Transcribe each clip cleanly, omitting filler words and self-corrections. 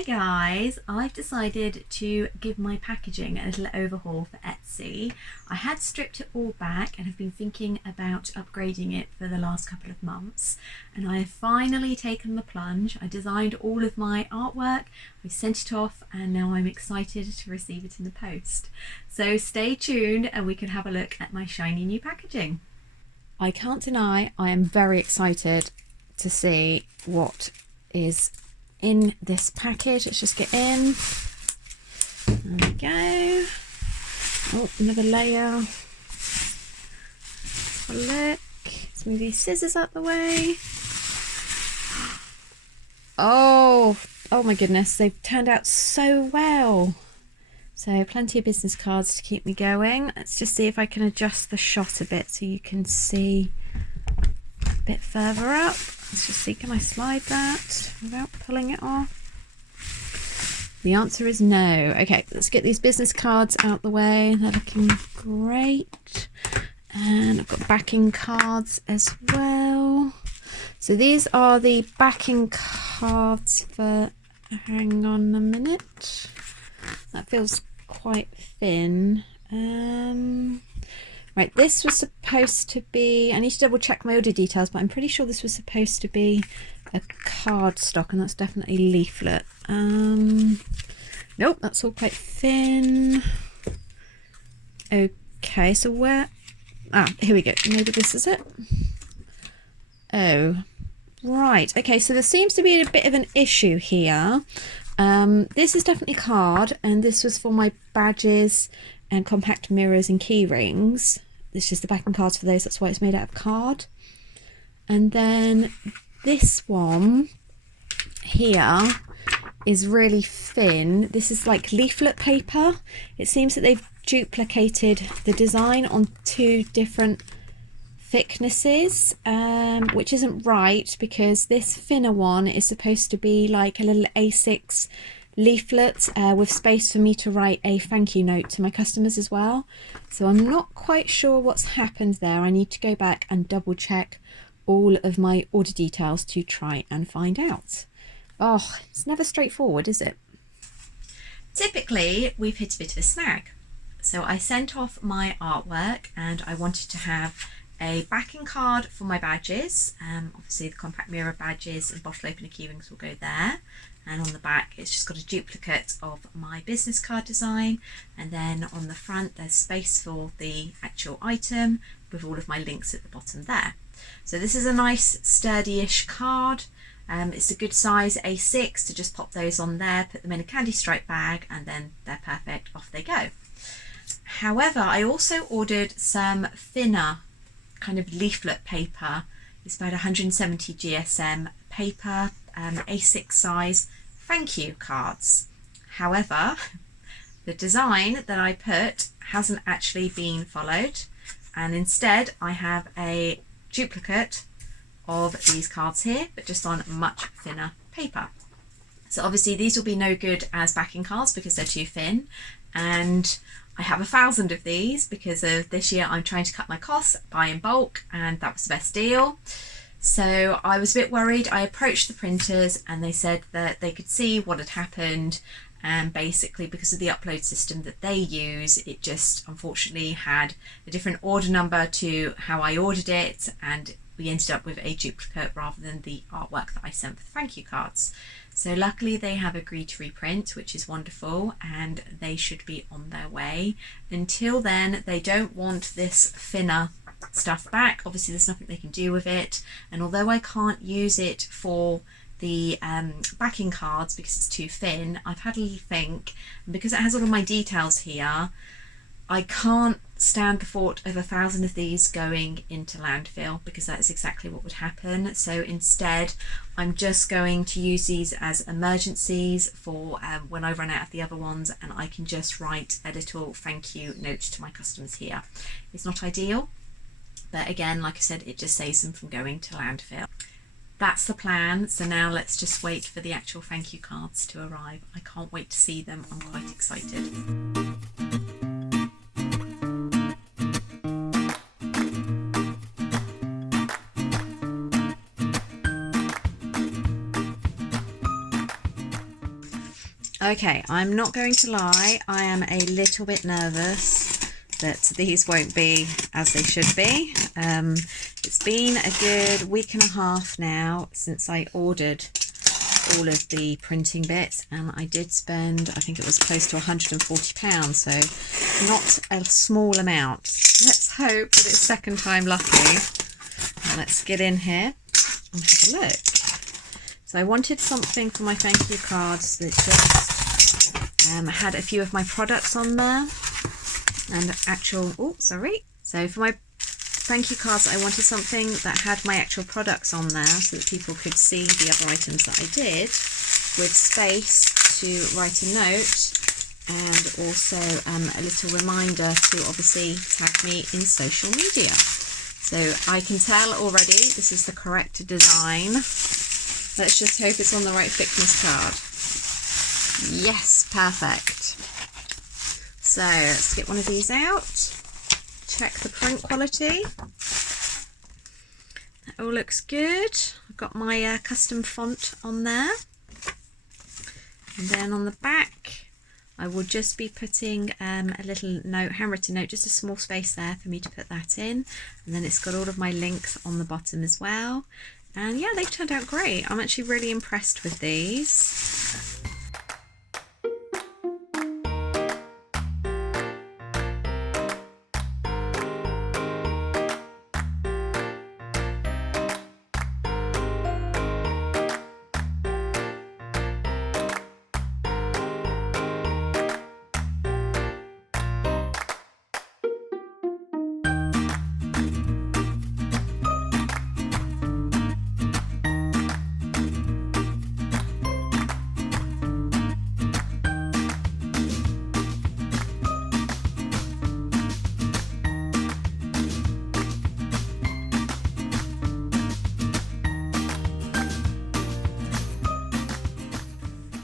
Hi guys, I've decided to give my packaging a little overhaul for Etsy. I had stripped it all back and have been thinking about upgrading it for the last couple of months, and I have finally taken the plunge. I designed all of my artwork, I sent it off, and now I'm excited to receive it in the post. So stay tuned and we can have a look at my shiny new packaging. I can't deny I am very excited to see what is in this package. Let's just get in. There we go. Oh, another layer. Let's have a look. Let's move these scissors out the way. Oh my goodness, they've turned out so well. So plenty of business cards to keep me going. Let's just see if I can adjust the shot a bit so you can see a bit further up. Let's just see, can I slide that without pulling it off? The answer is no. Okay, let's get these business cards out the way. They're looking great. And I've got backing cards as well. So these are the backing cards for, hang on a minute. That feels quite thin. Right, this was supposed to be, I need to double check my order details, but I'm pretty sure this was supposed to be a card stock, and that's definitely leaflet. Nope, that's all quite thin. Okay, so where, here we go. Maybe this is it. Oh, right. Okay, so there seems to be a bit of an issue here. This is definitely card, and this was for my badges and compact mirrors and key rings. It's just the backing cards for those, that's why it's made out of card. And then this one here is really thin. This is like leaflet paper. It seems that they've duplicated the design on two different thicknesses, which isn't right, because this thinner one is supposed to be like a little A6 leaflet with space for me to write a thank you note to my customers as well. So I'm not quite sure what's happened there. I need to go back and double check all of my order details to try and find out. Oh, it's never straightforward, is it? Typically we've hit a bit of a snag. So I sent off my artwork and I wanted to have a backing card for my badges. Obviously the compact mirror badges and bottle opener key rings will go there, and on the back it's just got a duplicate of my business card design, and then on the front there's space for the actual item with all of my links at the bottom there. So this is a nice sturdy-ish card. It's a good size A6 to just pop those on there, put them in a candy stripe bag, and then they're perfect, off they go. However, I also ordered some thinner kind of leaflet paper. It's about 170 GSM paper, A6 size thank you cards. However, the design that I put hasn't actually been followed, and instead I have a duplicate of these cards here, but just on much thinner paper. So obviously these will be no good as backing cards because they're too thin, and I have 1,000 of these because of this year I'm trying to cut my costs, buy in bulk, and that was the best deal. So I was a bit worried. I approached the printers and they said that they could see what had happened, and basically because of the upload system that they use, it just unfortunately had a different order number to how I ordered it, and we ended up with a duplicate rather than the artwork that I sent for the thank you cards. So luckily they have agreed to reprint, which is wonderful, and they should be on their way. Until then, they don't want this thinner stuff back. Obviously there's nothing they can do with it, and although I can't use it for the backing cards because it's too thin, I've had a little think, and because it has all of my details here, I can't stand the thought of 1,000 of these going into landfill, because that is exactly what would happen. So instead I'm just going to use these as emergencies for when I run out of the other ones, and I can just write a little thank you note to my customers here. It's not ideal, but again, like I said, it just saves them from going to landfill. That's the plan. So now let's just wait for the actual thank you cards to arrive. I can't wait to see them. I'm quite excited. Okay, I'm not going to lie, I am a little bit nervous that these won't be as they should be. It's been a good week and a half now since I ordered all of the printing bits, and I did spend, I think it was close to £140, so not a small amount. Let's hope that it's second time lucky. Now let's get in here and have a look. So I wanted something for my thank you cards that just had a few of my products on there and actual, so for my thank you cards I wanted something that had my actual products on there so that people could see the other items that I did, with space to write a note and also a little reminder to obviously tag me in social media. So I can tell already this is the correct design. Let's just hope it's on the right thickness card. Yes, perfect. So let's get one of these out. Check the print quality. That all looks good. I've got my custom font on there. And then on the back, I will just be putting a little note, handwritten note, just a small space there for me to put that in. And then it's got all of my links on the bottom as well. And yeah, they've turned out great. I'm actually really impressed with these.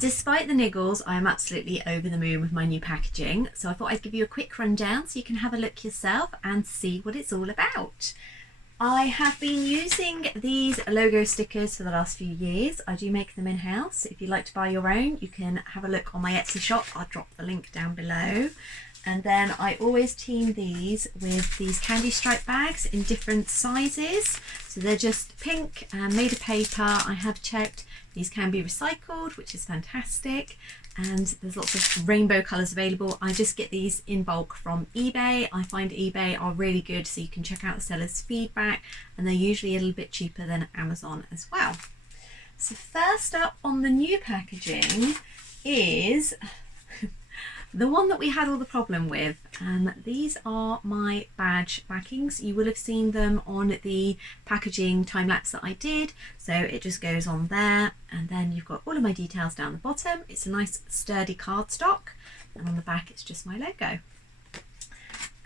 Despite the niggles, I am absolutely over the moon with my new packaging, so I thought I'd give you a quick rundown so you can have a look yourself and see what it's all about. I have been using these logo stickers for the last few years. I do make them in-house. If you'd like to buy your own, you can have a look on my Etsy shop. I'll drop the link down below. And then I always team these with these candy stripe bags in different sizes. So they're just pink and made of paper. I have checked. These can be recycled, which is fantastic. And there's lots of rainbow colours available. I just get these in bulk from eBay. I find eBay are really good, so you can check out the seller's feedback, and they're usually a little bit cheaper than Amazon as well. So first up on the new packaging is the one that we had all the problem with. These are my badge backings. You will have seen them on the packaging time lapse that I did. So it just goes on there, and then you've got all of my details down the bottom. It's a nice sturdy cardstock, and on the back it's just my logo.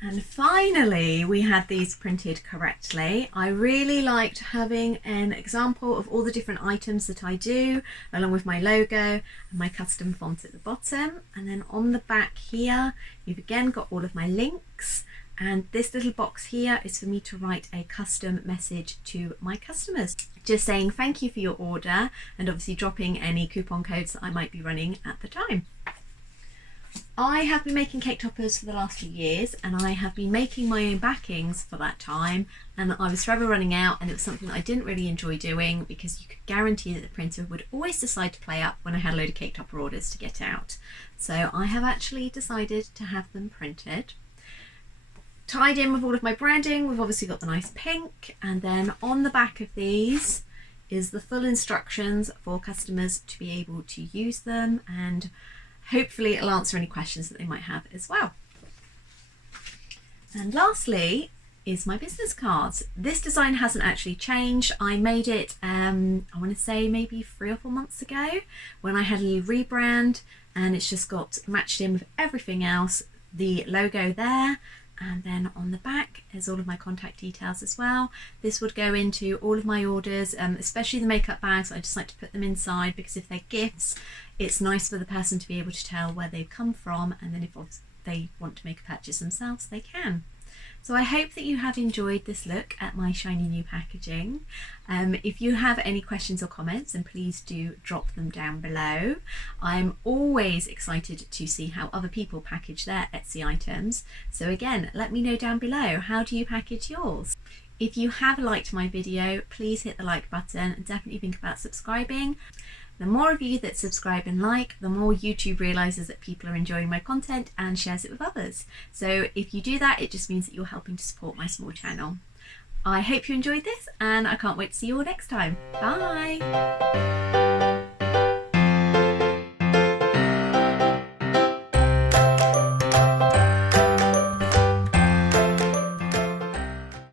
And finally, we had these printed correctly. I really liked having an example of all the different items that I do, along with my logo and my custom font at the bottom. And then on the back here, you've again got all of my links. And this little box here is for me to write a custom message to my customers, just saying thank you for your order, and obviously dropping any coupon codes that I might be running at the time. I have been making cake toppers for the last few years, and I have been making my own backings for that time, and I was forever running out, and it was something that I didn't really enjoy doing because you could guarantee that the printer would always decide to play up when I had a load of cake topper orders to get out. So I have actually decided to have them printed. Tied in with all of my branding, we've obviously got the nice pink, and then on the back of these is the full instructions for customers to be able to use them, and hopefully it'll answer any questions that they might have as well. And lastly is my business cards. This design hasn't actually changed. I made it, I want to say maybe 3 or 4 months ago when I had a little rebrand, and it's just got matched in with everything else. The logo there, and then on the back is all of my contact details as well. This would go into all of my orders, especially the makeup bags. I just like to put them inside because if they're gifts, it's nice for the person to be able to tell where they've come from, and then if they want to make a purchase themselves, they can. So I hope that you have enjoyed this look at my shiny new packaging. If you have any questions or comments, then please do drop them down below. I'm always excited to see how other people package their Etsy items. So again, let me know down below, how do you package yours? If you have liked my video, please hit the like button and definitely think about subscribing. The more of you that subscribe and like, the more YouTube realizes that people are enjoying my content and shares it with others. So if you do that, it just means that you're helping to support my small channel. I hope you enjoyed this, and I can't wait to see you all next time. Bye!